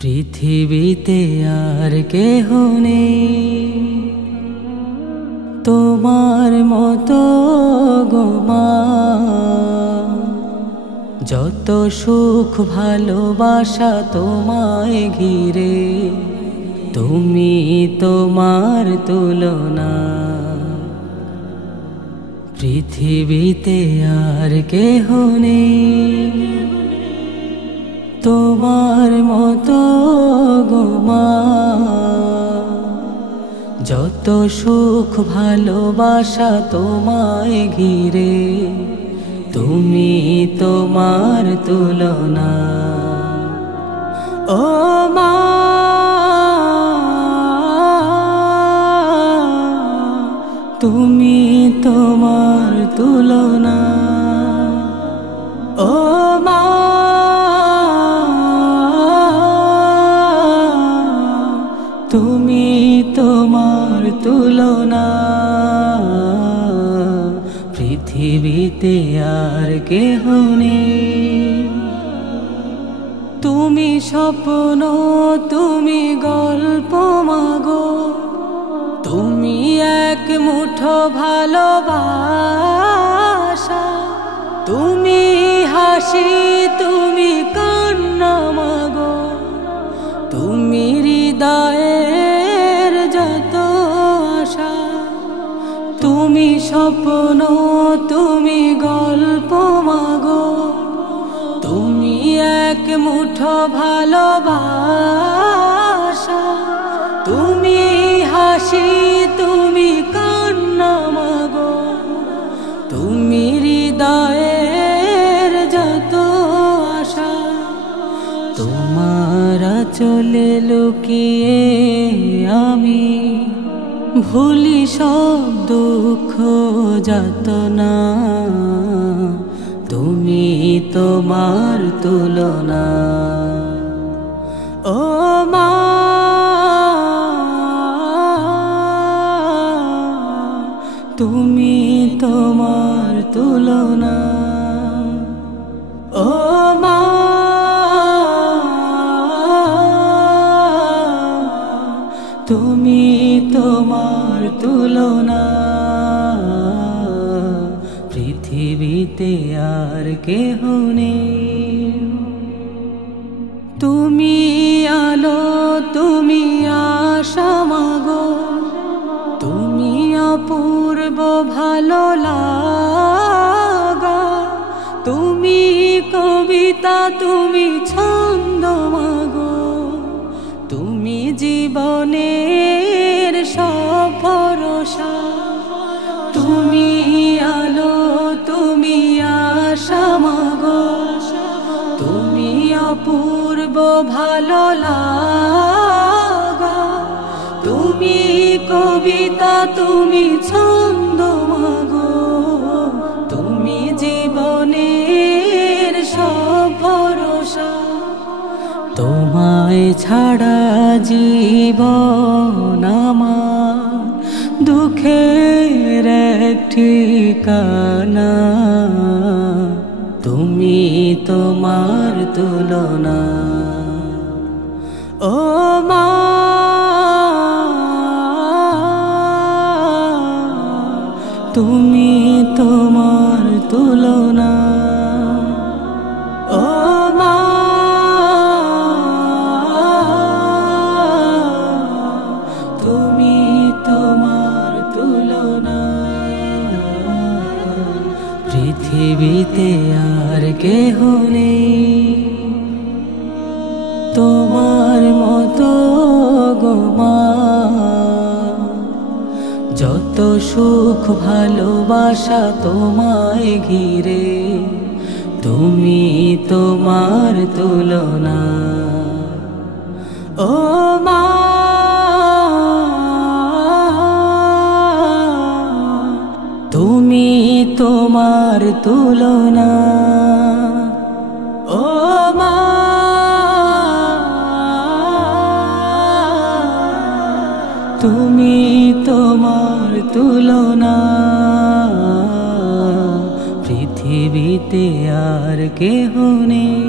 পৃথিবীতে আর কেহ নেই তোমার মতো গো মা। যত সুখ ভালোবাসা তোমায় ঘিরে, তুমি তোমার তুলনা। পৃথিবীতে আর কেহ নেই তোমার মতো গো মা। যত সুখ ভালোবাসা তোমায় ঘিরে, তুমি তোমার তুলনা। ও মা তুমি তোমার তুলনা। ও মা তুমি তোমার তুলনা। পৃথিবীতে আর কেহ নেই। তুমি স্বপ্ন, তুমি গল্প মাগো, তুমি এক মুঠো ভালোবাসা। তুমি হাসি, তুমি কান্না মাগো, তুমি হৃদয়ের যত আশা। তুমি স্বপ্ন, তুমি গল্প মাগো, তুমি এক মুঠো ভালোবাসা। তুমি হাসি, তুমি কান্না মাগো, তুমি হৃদয়ের যত আশা। তোমার চলে লুকিয়ে আমি ভুলি সব দুঃখ যাতনা। তুমি তোমার তুলনা। ও মা তুমি তোমার তুলনা। ও মা তুমি তোমার তুলনা। পৃথিবীতে আর কেহ নেই। তুমি আলো, তুমি আশা মাগো, তুমি অপূর্ব ভালো লাগা। তুমি কবিতা, তুমি ছন্দ মাগো, তুমি জীবনের সব ভরসা। তুমি আলো, তুমি আশা মাগো, তুমি অপূর্ব ভালো লাগা। তুমি কবিতা, তুমি ছন্দ মাগো, তুমি জীবনের সব ভরসা। তোমায় ছাড়া জীবন আমার দুঃখের এক ঠিকানা। তুমি তোমার তুলনা। ও মা তুমি তোমার তুলনা। ও মা তুমি তোমার তুলনা। পৃথিবীতে আর কেহ নেই তোমার মতো গো মা। যত সুখ ভালোবাসা তোমায় ঘিরে, তুমি তোমার তুলনা। ও মা তুমি তোমার তুলনা। ও মা তুমি তোমার তুলনা। পৃথিবীতে আর কেহ নেই।